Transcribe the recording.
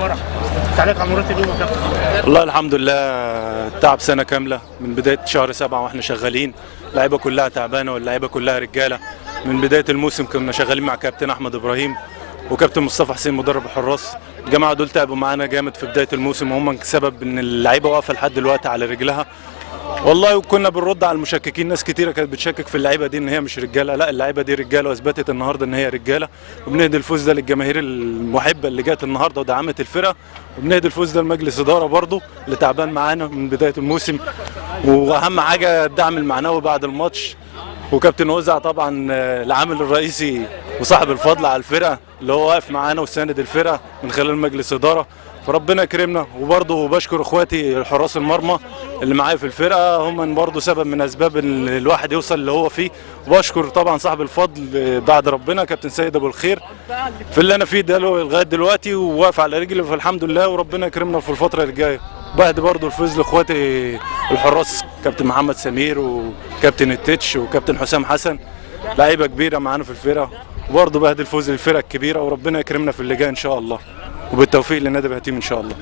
فرح. تعليق على مباراه اليوم يا كابتن؟ والله الحمد لله، تعب سنة كاملة من بداية شهر 7 واحنا شغالين. اللعيبة كلها تعبانة واللعيبة كلها رجالة. من بداية الموسم كنا شغالين مع كابتن أحمد إبراهيم وكابتن مصطفى حسين مدرب الحراس. الجماعة دول تعبوا معانا جامد في بداية الموسم وهم سبب إن اللعيبة واقفة لحد دلوقتي على رجلها. والله وكنا بنرد على المشككين، ناس كتيره كانت بتشكك في اللعيبه دي ان هي مش رجاله، لا اللعيبه دي رجاله واثبتت النهارده ان هي رجاله. وبنهدي الفوز ده للجماهير المحبه اللي جت النهارده ودعمت الفرقه، وبنهدي الفوز ده لمجلس اداره برضه اللي تعبان معانا من بدايه الموسم. واهم حاجه الدعم المعنوي بعد الماتش، وكابتن وزع طبعا العامل الرئيسي وصاحب الفضل على الفرقه اللي هو واقف معانا وساند الفرقه من خلال مجلس اداره. فربنا يكرمنا. وبرضه بشكر اخواتي حراس المرمى اللي معايا في الفرقه، هم برضه سبب من اسباب ان الواحد يوصل اللي هو فيه. وبشكر طبعا صاحب الفضل بعد ربنا كابتن سيد ابو الخير في اللي انا فيه ده لغايه دلوقتي، وواقف على رجلي فالحمد لله. وربنا يكرمنا في الفتره اللي جايه. بهدي برضه الفوز لاخواتي الحراس كابتن محمد سمير وكابتن التتش وكابتن حسام حسن، لعيبه كبيره معانا في الفرقه. وبرضه بهدي الفوز للفرقه الكبيره، وربنا يكرمنا في اللي جاي ان شاء الله، وبالتوفيق للنادي بهتيم ان شاء الله.